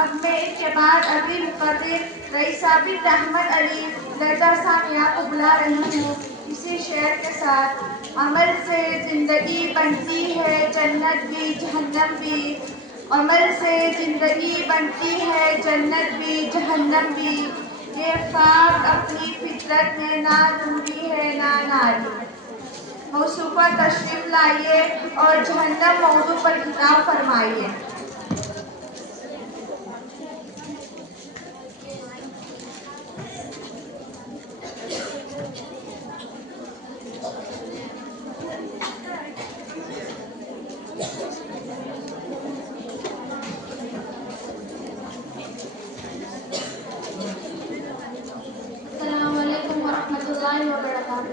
اب میں اس کے بعد ابھی مقرر رئیس عابد احمد علی درجہ ثانیہ کو بلا رہی ہوں اسی شعر کے ساتھ۔ عمل سے زندگی بنتی ہے جنت بھی جہنم بھی، عمل سے زندگی بنتی ہے جنت بھی جہنم بھی، یہ خواب اپنی فطرت میں نہ روری ہے نہ ناری۔ موصوفہ تشریف لائیے اور جہنم موضوع پر خطاب فرمائیے۔ السلام علیکم ورحمۃ اللہ وبرکاتہ۔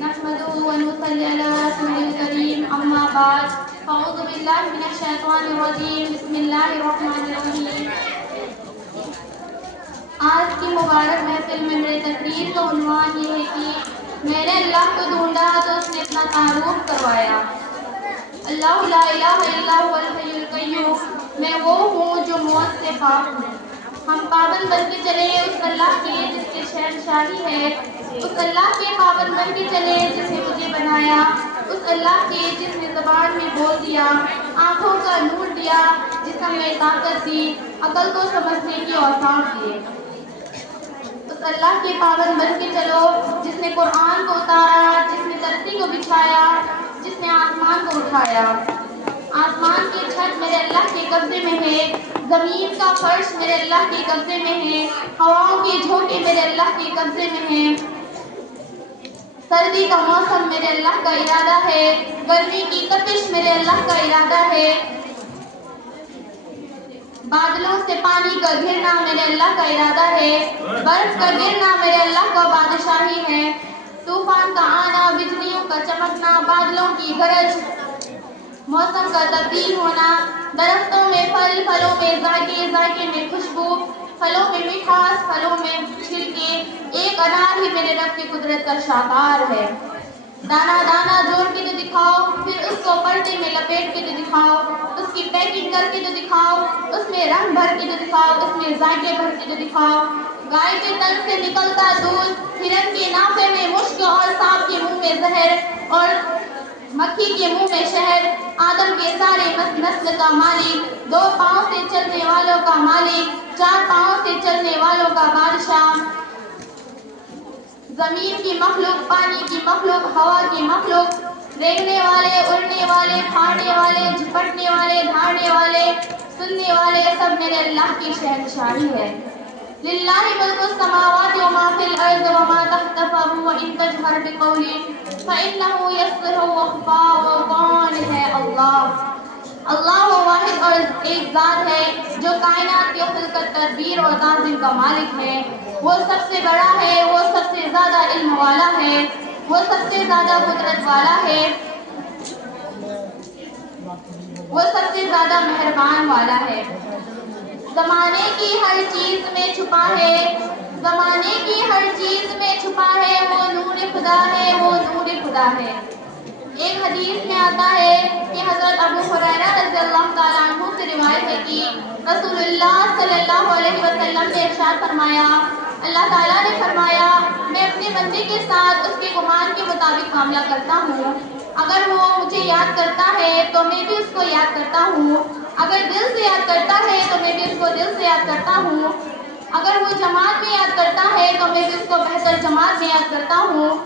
نحمده ونصلي على رسوله الكريم اما بعد فاعوذ باللہ من الشیطان الرجیم بسم اللہ الرحمن الرحیم۔ آج کی مبارک محفل میں میرے تقریر کا عنوان یہ ہے کہ میں نے اللہ کو ڈھونڈا تو اس نے اپنا تعارف کروایا۔ اللہ لا الہ الا هو الحی القیوم، میں وہ ہوں جو موت سے پاک ہوں۔ ہم پابند بن کے چلے اس اللہ کے جس کے شہنشاہی ہے، اس اللہ کے پابند بن کے چلے جس نے مجھے بنایا، اس اللہ کے جس نے زبان میں بول دیا، آنکھوں کا نور دیا، جسم میں طاقت دی، عقل کو سمجھنے کی اوصاف دیے۔ اس اللہ کے پابند بن کے چلو جس نے قرآن کو اتارا، جس نے دھرتی کو بچھایا، جس نے آسمان کو اٹھایا۔ آسمان کی چھت میرے اللہ کے قبضے میں ہے، زمین کا فرش میرے اللہ کے قبضے میں ہے، ہواؤں کے جھونکے میرے اللہ کے قبضے میں ہیں۔ سردی کا موسم میرے اللہ کا ارادہ ہے، گرمی کی تپش میرے اللہ کا ارادہ ہے۔ بادلوں سے پانی کا گرنا میرے اللہ کا ارادہ ہے، برف کا گرنا میرے اللہ کا بادشاہی ہے۔ طوفان کا آنا، بجلیوں کا چمکنا، بادلوں کی گرج، موسم کا تبدیل ہونا، درختوں میں پھل، پھلوں میں ذائقے، ذائقے میں خوشبو، پھلوں میں مٹھاس، پھلوں میں چھلکے، ایک انار ہی میرے رب کی قدرت کا شاہکار ہے۔ دانا دانا جوڑ کے تو دکھاؤ، پھر اس کو پردے میں لپیٹ کے تو دکھاؤ، اس کی پیکنگ کر کے تو دکھاؤ، اس میں رنگ بھر کے تو دکھاؤ، اس میں ذائقے بھر کے تو دکھاؤ۔ گائے کے تن سے نکلتا دودھ، ہرن کے نافے میں مشک اور سانپ کے منہ میں زہر اور مکھی کے منہ میں شہد، آدم کے سارے نسل کا مالک، دو پاؤں سے چلنے والوں کا مالک، چار پاؤں سے چلنے والوں کا بادشاہ، زمین کی مخلوق، پانی کی مخلوق، ہوا کی مخلوق، رینگنے والے، اڑنے والے، پھاڑنے والے، جھپٹنے والے، دھاڑنے والے، سننے والے، سب میرے اللہ کی شہنشاہی ہے۔ للہ ملک السماوات وما فی الارض وما تحت الثرى وان تجهر بقول فانه يسر واخفى، وہ کون ہے؟ اللہ۔ اللہ وہ واحد اور ایک ذات ہے جو کائنات کی خلقت، تدبیر اور تنظیم کا مالک ہے۔ وہ سب سے بڑا ہے، وہ سب سے زیادہ علم والا ہے، وہ سب سے زیادہ قدرت والا ہے، وہ سب سے زیادہ مہربان والا ہے۔ زمانے کی ہر چیز میں چھپا ہے، زمانے کی ہر چیز میں چھپا ہے، وہ نور خدا ہے، وہ نور خدا ہے۔ ایک حدیث میں آتا ہے کہ حضرت ابو ہریرہ رضی اللہ تعالیٰ عنہ سے روایت ہے کہ رسول اللہ صلی اللہ علیہ وسلم نے ارشاد فرمایا، اللہ تعالیٰ نے فرمایا میں اپنے بندے کے ساتھ اس کے گمان کے مطابق معاملہ کرتا ہوں، اگر وہ مجھے یاد کرتا ہے تو میں بھی اس کو یاد کرتا ہوں، اگر دل سے یاد کرتا ہے تو میں بھی اس کو دل سے یاد کرتا ہوں، اگر وہ جماعت میں یاد کرتا ہے تو میں بھی اس کو بہتر جماعت میں یاد کرتا ہوں،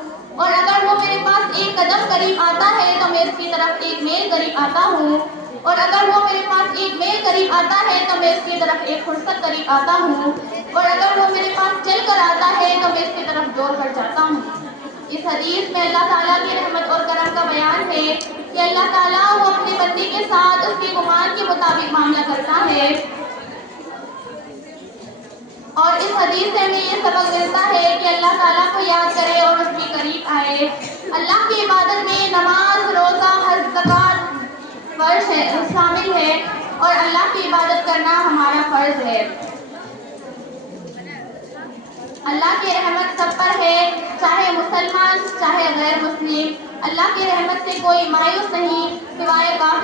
اور اگر وہ میرے پاس ایک قدم قریب آتا ہے تو میں اس کی طرف ایک میل قریب آتا ہوں، اور اگر وہ میرے پاس ایک میل قریب آتا ہے تو میں اس کی طرف ایک فرصت قریب آتا ہوں، اور اگر وہ میرے پاس چل کر آتا ہے تو میں اس کی طرف دوڑ کر جاتا ہوں۔ اس حدیث میں اللہ تعالیٰ کی رحمت اور کرم کا بیان ہے کہ اللہ تعالیٰ وہ اپنے بندے کے ساتھ اس کے گمان کے مطابق معاملہ کرتا ہے، اور اس حدیث سے ہمیں یہ سبق ملتا ہے کہ اللہ تعالیٰ کو یاد کرے اور اس کے قریب آئے۔ اللہ کی عبادت میں نماز، روزہ، حج، زکوٰۃ فرض ہے، شامل ہے، اور اللہ کی عبادت کرنا ہمارا فرض ہے۔ اللہ کی رحمت سب پر ہے، چاہے مسلمان چاہے غیر مسلم۔ اللہ کی رحمت سے کوئی مایوس نہیں سوائے کافر